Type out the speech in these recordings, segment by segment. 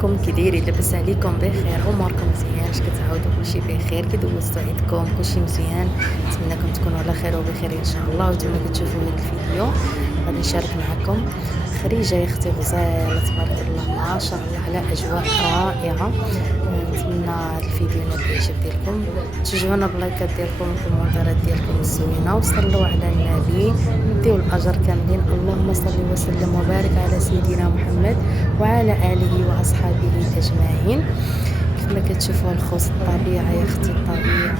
ازيكم كي دايرين لاباس عليكم بخير اموركم مزيان اش كتعاودوا كلشي بخير كي دوزتوا عيدكم كلشي مزيان. نتمنىكم تكونوا على خير وبخير ان شاء الله. وانتم كتشوفوا هذا الفيديو غادي نشارك معكم خريجه يا اختي غزاله تبارك الله ما شاء الله على اجواء رائعه. نتمنى هذا الفيديو ينال الاعجاب ديالكم، تشجعونا باللايكات ديالكم والكومنتات ديالكم الزوينه وصلوا على النبي نديو الاجر كاملين. اللهم صل وسلم وبارك على سيدنا محمد وعلى آله وأصحابه أجمعين. كيف ما كتشوفوا الخوص الطبيعة يا اختي الطبيعة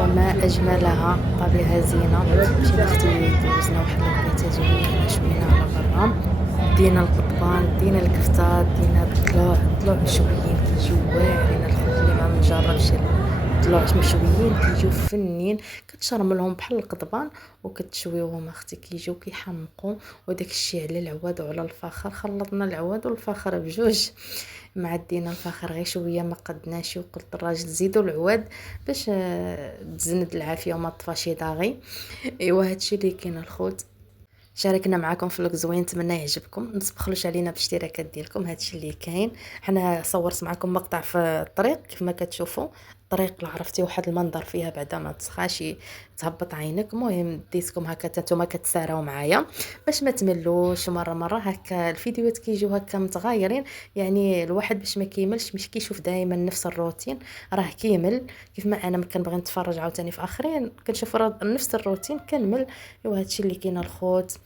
وما أجملها، طبيعة زينة. مشينا اختي دوزنا واحد الوقيته زوينة شوينا على برا، دينا القضبان دينا الكفتات دينا الضلوع مشويين كيجيو واعرين. الخوت اللي ما مجربش الضلوع مشويين كيجيو فنين، كتشرملهم بحال القضبان وكتشويوهم اختي كيجيو كيحمقوا. وداك الشيء على العواد وعلى الفخر، خلطنا العواد والفخر بجوج. معدينا الفخر غير شويه ما قدناش، وقلت الراجل زيدوا العواد باش تزند العافيه وما طفاش داغي. ايوا هادشي اللي كاين الخوت، شاركنا معكم فلوق زوين، نتمنى يعجبكم. ما تبخلوش علينا بالاشتراكات ديالكم، هادشي اللي كاين. حنا صورت معكم مقطع في الطريق كيف ما كتشوفوا الطريق اللي عرفتي واحد المنظر فيها بعدا ما تسخاش تهبط عينك. المهم ديتكم هكا نتوما كتساراو معايا باش ما تملوش. مره هكا الفيديوهات كيجيو هكا متغايرين، يعني الواحد باش ما كيملش مش كيشوف دائما نفس الروتين راه كيمل. كيف ما انا كنبغي نتفرج عاوتاني في اخرين كنشوف نفس الروتين كنمل. ايوا هادشي اللي كاين الخوت.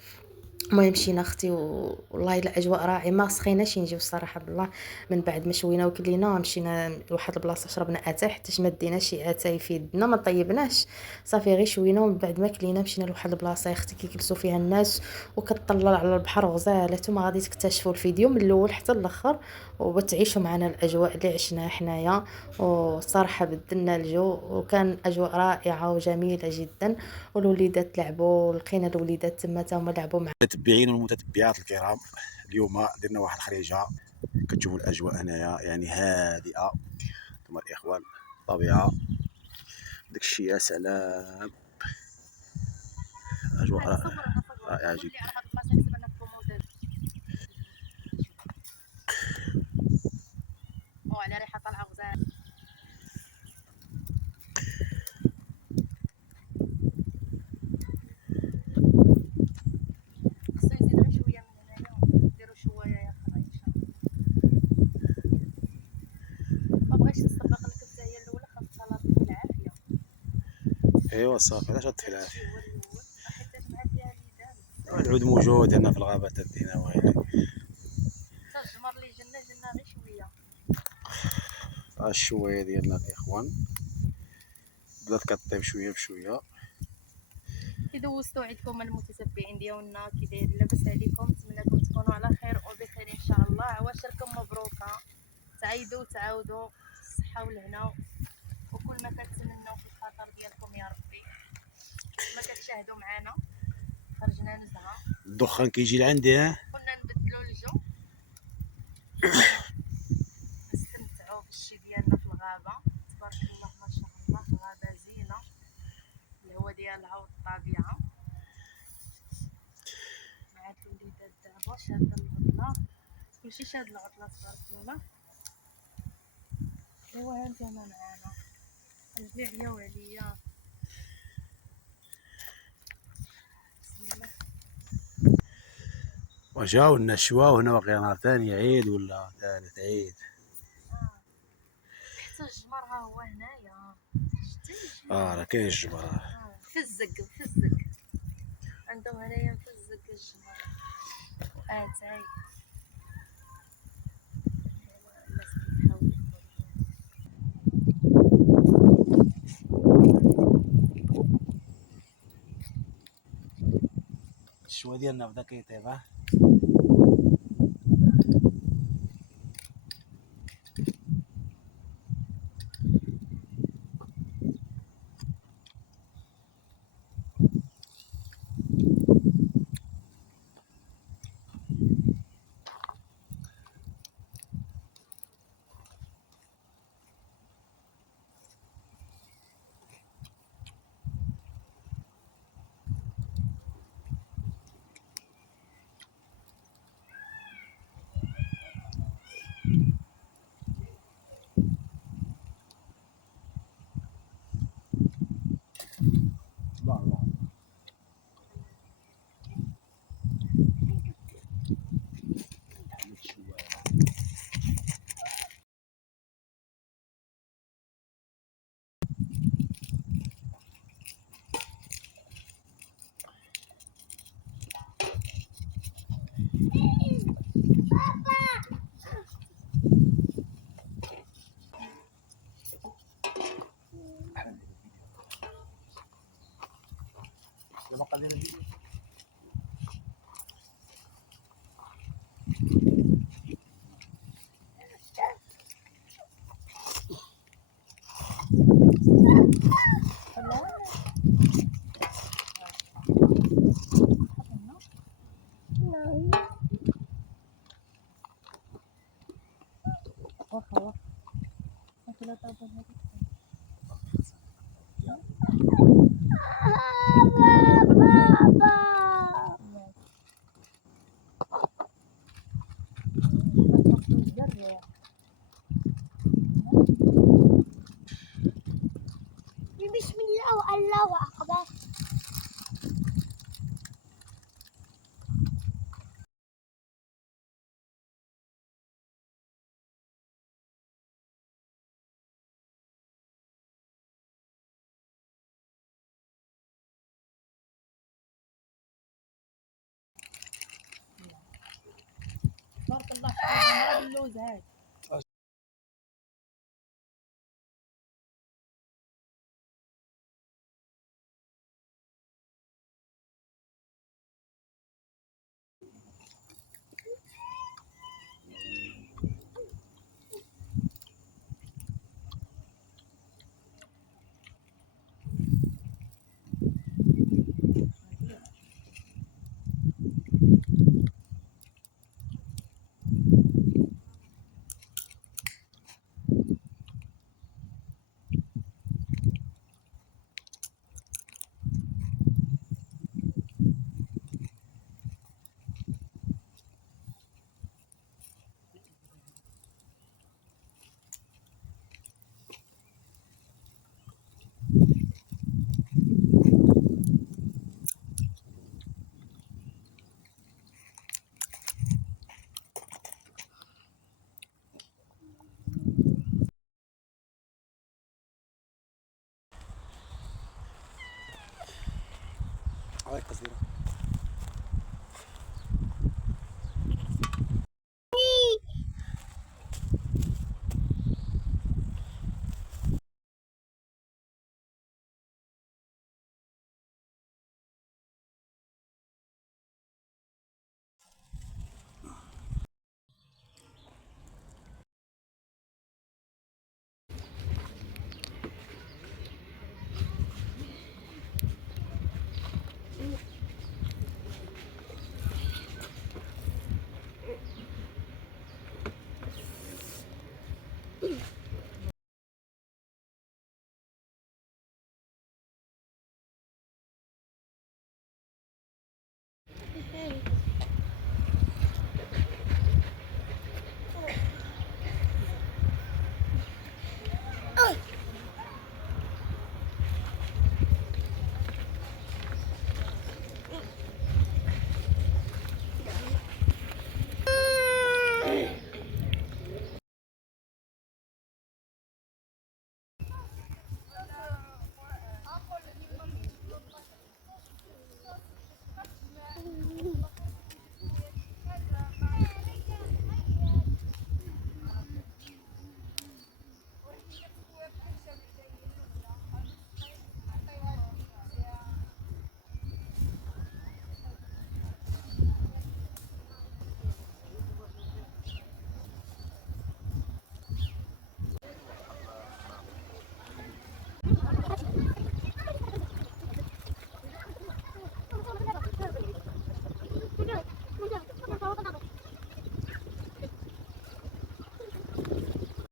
المهم مشينا اختي والله الا اجواء رائعه، ما سخيناش نجيو الصراحه بالله. من بعد ما شوينا وكلينا مشينا لواحد البلاصه شربنا اتاي حتى ما دينا شي اتاي في يدنا ما طيبناش صافي غير شوينا. ومن بعد ما كلينا مشينا لواحد البلاصه يا اختي كيجلسوا فيها الناس وكتطلع على البحر غزاله. نتوما غادي تكتشفوا الفيديو من الاول حتى الاخر وبتعيشوا معنا الاجواء اللي عشناها حنايا. وصراحه بدلنا الجو وكان اجواء رائعه وجميله جدا. والوليدات لعبوا، لقينا الوليدات تما تا هما لعبوا مع المتتبعين والمتتبعات الكرام. اليوم درنا واحد الخريجه، كتشوفوا الاجواء هنايا يعني هادئه. ثم الاخوان الطبيعه داكشي يا سلام، اجواء رائعه جدا. وعلى ريحه طالعه غزال. خصو يزيد غير شويه من هنايا نديرو شويه يا خريجه. ما بغيتش نسبق لك التاهيه الاولى، خاص الصلاه بالعافيه. ايوا صافي علاش غطفي العافيه، هو الاول حيت مع فيها ميدان العود موجود هنا في الغابات دينا وهنا. حتى الجمر اللي جنا غير شويه. الشويه ديالنا الاخوان بدات كطيب شويه بشويه. كي دوزتوا عيدكم المتتبعين ديالنا كي دايرين لاباس عليكم، نتمنىكم تكونوا على خير وبخير ان شاء الله. عواشركم مبروكه، تعيدوا وتعاودوا الصحه والهنا وكل ما كتمنوا في الخاطر ديالكم يا ربي. ما كتشاهدوا معنا خرجنا نزهه، الدخان كيجي لعندي كنا نبدلوا الجو نستمتعوا بالشي ديالنا في الغابه. تبارك الله ما شاء الله، غابه زينه الهواء ديالها والطبيعه. مع الوليدات دابا شاده العطله، كلشي شاد العطله تبارك الله. ايوا ها انتما معانا رجلي عياو عليا. بسم الله. وجاو الناس شواو هنا، باقي نهار ثاني عيد ولا ثالث عيد. حتى الجمر ها هو هنايا، شتي راه كاين الجبر. مفزق عندهم هنايا مفزق الجمر واتاي. الناس كيحاولوا الشوا ديالنا بدا كيطيب بسم الله والله أكبر. تبارك الله شحال عمرها باللوز هاي. هاي قصيرة.